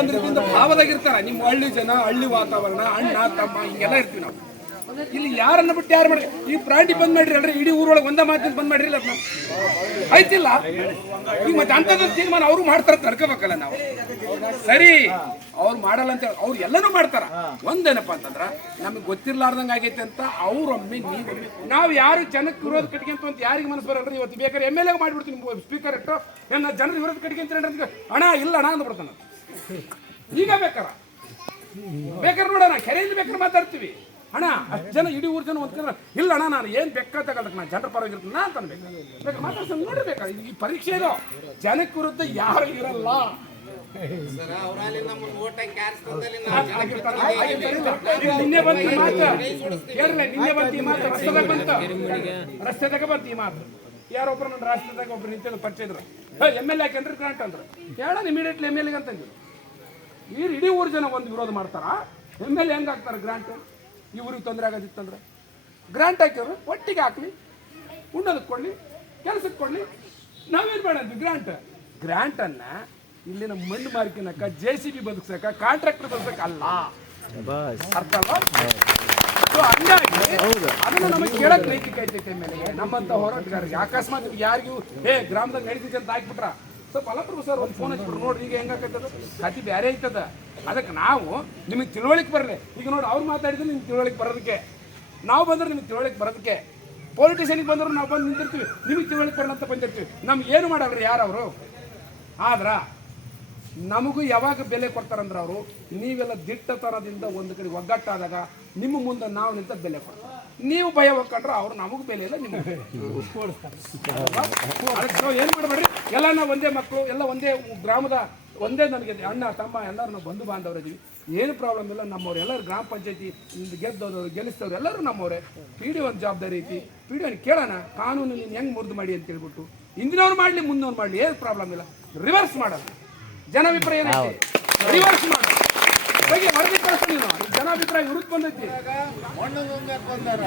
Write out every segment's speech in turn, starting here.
ಒಂದ್ ರೀತಿಯಿಂದ ಭಾವದಾಗಿರ್ತಾರೆ. ನಿಮ್ಮ ಹಳ್ಳಿ ಜನ, ಹಳ್ಳಿ ವಾತಾವರಣ, ಅಣ್ಣ, ತಮ್ಮ, ಹಿಂಗೆಲ್ಲ ಇರ್ತೀವಿ ನಾವು. ಇಲ್ಲಿ ಯಾರನ್ನ ಬಿಟ್ಟು ಯಾರು ಮಾಡಿ ಈ ಪ್ರಾಣಿ ಬಂದ್ ಮಾಡ್ರಿ, ಅಲ್ರಿ, ಇಡೀ ಊರೊಳಗೆ ಒಂದೇ ಮಾತಿನ ಬಂದ್ ಮಾಡ್ರಿ ಅದನ್ನ ಆಯ್ತಿಲ್ಲ? ಈಗ ಮತ್ತೆ ಅಂತದ ತೀರ್ಮಾನ ಅವರು ಮಾಡ್ತಾರ ತಡ್ಕೋಬೇಕಲ್ಲ ನಾವು. ಸರಿ, ಅವ್ರು ಮಾಡಲ್ಲ ಅಂತ ಅವ್ರು ಎಲ್ಲನೂ ಮಾಡ್ತಾರ. ಒಂದೇನಪ್ಪ ಅಂತಂದ್ರ, ನಮಗೆ ಗೊತ್ತಿರ್ಲಾರ್ದಂಗ ಆಗೈತೆ ಅಂತ ಅವ್ರೊಮ್ಮೆ ನೀವೊಮ್ಮೆ ನಾವು ಯಾರು ಜನಕ್ಕೆ ವಿರೋಧ ಕಟ್ಕೊಂತ ಅಂತ ಯಾರಿಗೆ ಮನಸ್ಸು ಬರಲ್ರಿ ಇವತ್ತು. ಬೇಕಾದ್ರೆ ಎಂ ಎಲ್ ಎ ಮಾಡ್ಬಿಡ್ತೀನಿ ಸ್ಪೀಕರ್ ಇಟ್ಟು. ನನ್ನ ಜನರ ವಿರೋಧ ಅಂತ ಅಣ್ಣ ಇಲ್ಲ ಅಣ್ಣ ಅಂದ್ಬಿಡ್ತಾನ. ಈಗ ಬೇಕಾರ ಬೇಕಾದ್ರೆ ನೋಡೋಣ ಕೆರೆಯಿಂದ ಬೇಕಾದ್ರೆ ಮಾತಾಡ್ತೀವಿ. ಅಣ್ಣ ಅಷ್ಟು ಜನ ಇಡೀ ಊರು ಜನ ಒಂದ್ಕೊಂಡ್ರೆ ಇಲ್ಲ ಅಣ್ಣ ನಾನು ಏನು ಬೆಕ್ಕ ತಗೊಳ್ದಕ್ಕೆ ನಾನು ಜನರ ಪರವಾಗಿರ್ತೀನಿ ನಾ ಅಂತ ಬೇಕಾದ್ರೆ ಮಾತಾಡ್ಸೋದು ನೋಡ್ಬೇಕಾ ಈ ಪರೀಕ್ಷೆ ಇದು. ಜನಕ್ಕೆ ವಿರುದ್ಧ ಯಾರು ಇರಲ್ಲ. ನಿನ್ನೆ ಬಂತು ಈ ಮಾತು. ಕೇರಳ ನಿನ್ನೆ ಬಂತು ಈ ಮಾತು. ರಸ್ತೆದಾಗ ಬಂತು? ರಸ್ತೆದಾಗ ಬಂತು ಈ ಮಾತು. ಯಾರೊಬ್ರು ನನ್ನ ರಾಷ್ಟ್ರದಾಗ ಒಬ್ರು ನಿಂತಿದ್ದು ಪರಿಚಯ ಇದ್ರು ಎಂ ಎಲ್ ಎ ಯಾಕಂದ್ರೆ ಗ್ರಾಂಟ್ ಅಂದ್ರು. ಹೇಳೋಣ ಇಮಿಡಿಯೇಟ್ಲಿ ಎಂ ಎಲ್ ಎ ಅಂತಂದ್ರು ಈ ಇಡೀ ಊರು ಜನ ಒಂದು ವಿರೋಧ ಮಾಡ್ತಾರ? ಎಂ ಎಲ್ ಎ ಹೆಂಗಾಗ್ತಾರೆ ಗ್ರಾಂಟ್ ಈ ಊರಿಗೆ ತೊಂದರೆ ಆಗೋದಿತ್ತಂದ್ರೆ ಗ್ರಾಂಟ್ ಹಾಕಿದ್ರು, ಒಟ್ಟಿಗೆ ಹಾಕ್ಲಿ ಉಣ್ಣೋದಕ್ಕೆ ಕೊಡಲಿ ಕೆಲಸಕ್ಕೆ ಕೊಡಲಿ, ನಾವೇನು ಬೇಡ ಅಂದ್ವಿ ಗ್ರಾಂಟ್ ಗ್ರಾಂಟನ್ನು ಇಲ್ಲಿನ ಮಣ್ಣು ಮಾರ್ಕಿನಕ್ಕ ಜೆ ಸಿ ಬಿ ಬದುಕ್ಸಕ್ಕ ಕಾಂಟ್ರಾಕ್ಟರ್ ಬದುಕಲ್ಲ ಅರ್ಥ ಅಲ್ವಾ? ಹಂಗಾಗಿ ಅದನ್ನ ನಮಗೆ ಕೇಳಕ್ ನೈತಿಕ ಮೇಲೆ ನಮ್ಮಂತ ಹೋರಾಟಗಾರರಿಗೆ, ಅಕಸ್ಮಾತ್ ಯಾರಿಗೂ, ಹೇ ಗ್ರಾಮದಾಗ ನಡೀತೈತೆ ಅಂತ ಹಾಕ್ಬಿಟ್ರ? ಸ್ವಲ್ಪ ಸರ್, ಒಂದು ಫೋನ್ ಹಚ್ಬಿಟ್ರು ನೋಡ್ರಿ, ಈಗ ಹೆಂಗಾಕತ್ತದ ಕತಿ ಬೇರೆ ಐತದ. ಅದಕ್ಕೆ ನಾವು ನಿಮಗೆ ತಿಳುವಳಿಕೆ ಬರಲಿ ಈಗ ನೋಡಿ ಅವ್ರು ಮಾತಾಡಿದ್ರೆ, ನಿಮ್ಗೆ ತಿಳುವಳಿಕೆ ಬರೋದಕ್ಕೆ. ನಾವು ಬಂದ್ರೆ ನಿಮ್ಗೆ ತಿಳುವಳಿಕೆ ಬರೋದಕ್ಕೆ. ಪೊಲಿಟಿಷಿಯನ್ಗೆ ಬಂದ್ರು ನಾವು ಬಂದು ನಿಂತಿರ್ತೀವಿ. ನಿಮಗೆ ತಿಳುವಳಿಕೆ ಬರಲ್ಲ ಅಂತ ಬಂದಿರ್ತೀವಿ. ನಮ್ಗೆ ಏನು ಮಾಡಲ್ರಿ ಯಾರವರು ಆದ್ರ, ನಮಗೂ ಯಾವಾಗ ಬೆಲೆ ಕೊಡ್ತಾರಂದ್ರೆ ಅವರು, ನೀವೆಲ್ಲ ದಿಟ್ಟತನದಿಂದ ಒಂದು ಕಡೆ ಒಗ್ಗಟ್ಟಾದಾಗ, ನಿಮ್ಮ ಮುಂದೆ ನಾವು ನಿಂತ ಬೆಲೆ ಕೊಡ್ತಾರೆ ನೀವು ಭಯ ಹೋಗ್ಕೊಂಡ್ರೆ ಅವ್ರು ನಮಗೆ ಬೆಲೆ ಇಲ್ಲ ನಿಮಗೆ ಅದಕ್ಕೆ ನಾವು ಏನು ಮಾಡಬೇಡ್ರಿ? ಎಲ್ಲ ನಾವು ಒಂದೇ ಮಕ್ಕಳು ಎಲ್ಲ ಒಂದೇ ಗ್ರಾಮದ ಒಂದೇ ನನಗೆ ಅಣ್ಣ ತಮ್ಮ ಎಲ್ಲರೂ ನಾವು ಬಂಧು ಬಾಂಧವರಿದ್ದೀವಿ ಏನು ಪ್ರಾಬ್ಲಮ್ ಇಲ್ಲ ನಮ್ಮವ್ರು ಎಲ್ಲರೂ ಗ್ರಾಮ ಪಂಚಾಯತಿ ಗೆದ್ದವರು ಗೆಲ್ಲಿಸಿದವ್ರು ಎಲ್ಲರೂ ನಮ್ಮವರೇ. ಪಿ ಡಿ ಒಂದು ಜವಾಬ್ದಾರಿ ಐತಿ. ಪಿ ಡಿ ಕೇಳೋಣ ಕಾನೂನು ನೀನು ಹೆಂಗೆ ಮುರಿದು ಮಾಡಿ ಅಂತ ಹೇಳ್ಬಿಟ್ಟು. ಹಿಂದಿನವ್ರು ಮಾಡಲಿ ಮುಂದಿನವ್ರು ಮಾಡಲಿ ಏನು ಪ್ರಾಬ್ಲಮ್ ಇಲ್ಲ. ರಿವರ್ಸ್ ಮಾಡೋದು ಜನಾಭಿಪ್ರಾಯ ಅಭಿಪ್ರಾಯ ರಿವರ್ಸ್ ಮಾಡ. ಹೋಗಿ ವರದಿ ಕಳಿಸ್ತೀನಿ ನೀನು? ಜನ ಜನಾಭಿಪ್ರಾಯ ವಿರುದ್ಧ ಬಂದೈತಿ. ಮಣ್ಣು ನುಂಗಕ್ ಬಂದಾರ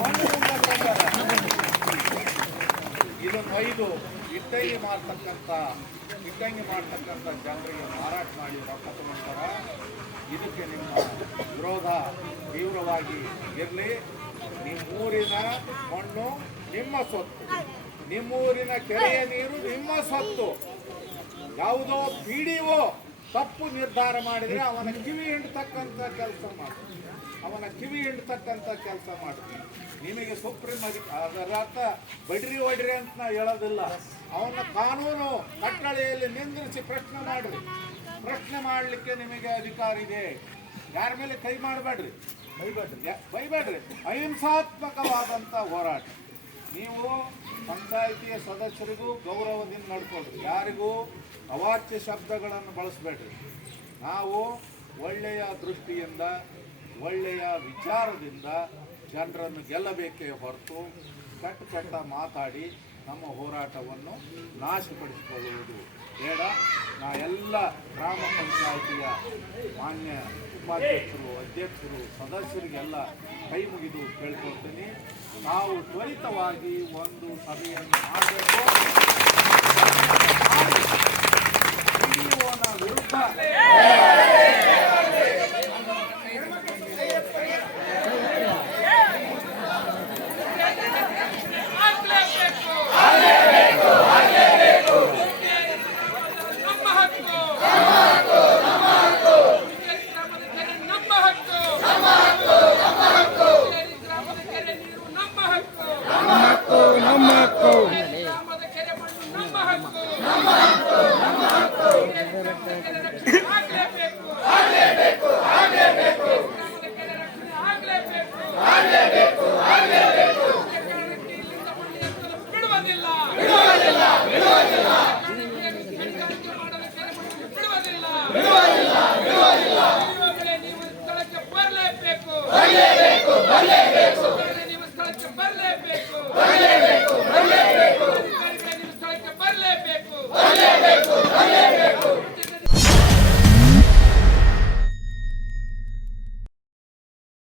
ಮಣ್ಣು ನುಂಗಕ್ ಬಂದಾರ ಇದನ್ನ ಒಯ್ದು ಇಟ್ಟಂಗಿ ಮಾಡ್ತಕ್ಕಂಥ ಇಟ್ಟಂಗಿ ಮಾಡ್ತಕ್ಕಂಥ ಜನರಿಗೆ ಮಾರಾಟ ಮಾಡಿ ರೊಕ್ಕ ತಗೊಂಡಾರ ಇದಕ್ಕೆ ನಿಮ್ಮ ವಿರೋಧ ತೀವ್ರವಾಗಿ ಇರಲಿ. ನಿಮ್ಮೂರಿನ ಮಣ್ಣು ನಿಮ್ಮ ಸೊತ್ತು ನಿಮ್ಮೂರಿನ ಕೆರೆಯ ನೀರು ನಿಮ್ಮ ಸೊತ್ತು ಯಾವುದೋ ಪಿ ಡಿ ಒ ತಪ್ಪು ನಿರ್ಧಾರ ಮಾಡಿದರೆ ಅವನ ಕಿವಿ ಹಿಂಡ್ತಕ್ಕಂಥ ಕೆಲಸ ಮಾಡ್ತೀನಿ ಅವನ ಕಿವಿ ಹಿಂಡ್ತಕ್ಕಂಥ ಕೆಲಸ ಮಾಡ್ತೀನಿ ನಿಮಗೆ ಸುಪ್ರೀಂ ಅಧಿಕ ಅದರ ಅರ್ಥ ಬಡ್ರಿ ಒಡ್ರಿ ಅಂತ ನಾ ಹೇಳೋದಿಲ್ಲ. ಅವನ ಕಾನೂನು ಕಟ್ಟಳೆಯಲ್ಲಿ ನಿಂದಿರಿಸಿ ಪ್ರಶ್ನೆ ಮಾಡಿರಿ ಪ್ರಶ್ನೆ ಮಾಡಲಿಕ್ಕೆ ನಿಮಗೆ ಅಧಿಕಾರ ಇದೆ. ಯಾರ ಮೇಲೆ ಕೈ ಮಾಡಬೇಡ್ರಿ? ಬೈಬೇಡ್ರಿ. ಬೈಬೇಡ್ರಿ. ಅಹಿಂಸಾತ್ಮಕವಾದಂಥ ಹೋರಾಟ. ನೀವು ಪಂಚಾಯಿತಿಯ ಸದಸ್ಯರಿಗೂ ಗೌರವದಿಂದ ನಡ್ಕೊಳ್ರಿ ಯಾರಿಗೂ ಅವಾಚ್ಯ ಶಬ್ದಗಳನ್ನು ಬಳಸಬೇಡ್ರಿ. ನಾವು ಒಳ್ಳೆಯ ದೃಷ್ಟಿಯಿಂದ, ಒಳ್ಳೆಯ ವಿಚಾರದಿಂದ ಜನರನ್ನು ಗೆಲ್ಲಬೇಕೇ ಹೊರತು ಕೆಟ್ಟ ಕೆಟ್ಟ ಮಾತಾಡಿ ನಮ್ಮ ಹೋರಾಟವನ್ನು ನಾಶಪಡಿಸಿಕೊಳ್ಳುವುದು ಬೇಡ. ನಾ ಎಲ್ಲ ಗ್ರಾಮ ಪಂಚಾಯಿತಿಯ ಮಾನ್ಯ ಉಪಾಧ್ಯಕ್ಷರು, ಅಧ್ಯಕ್ಷರು, ಸದಸ್ಯರಿಗೆಲ್ಲ ಕೈ ಮುಗಿದು ಕೇಳ್ಕೊಳ್ತೀನಿ. ನಾವು ತ್ವರಿತವಾಗಿ ಒಂದು ಸಭೆಯನ್ನು ಮಾಡಬೇಕು. ವಿರುದ್ಧ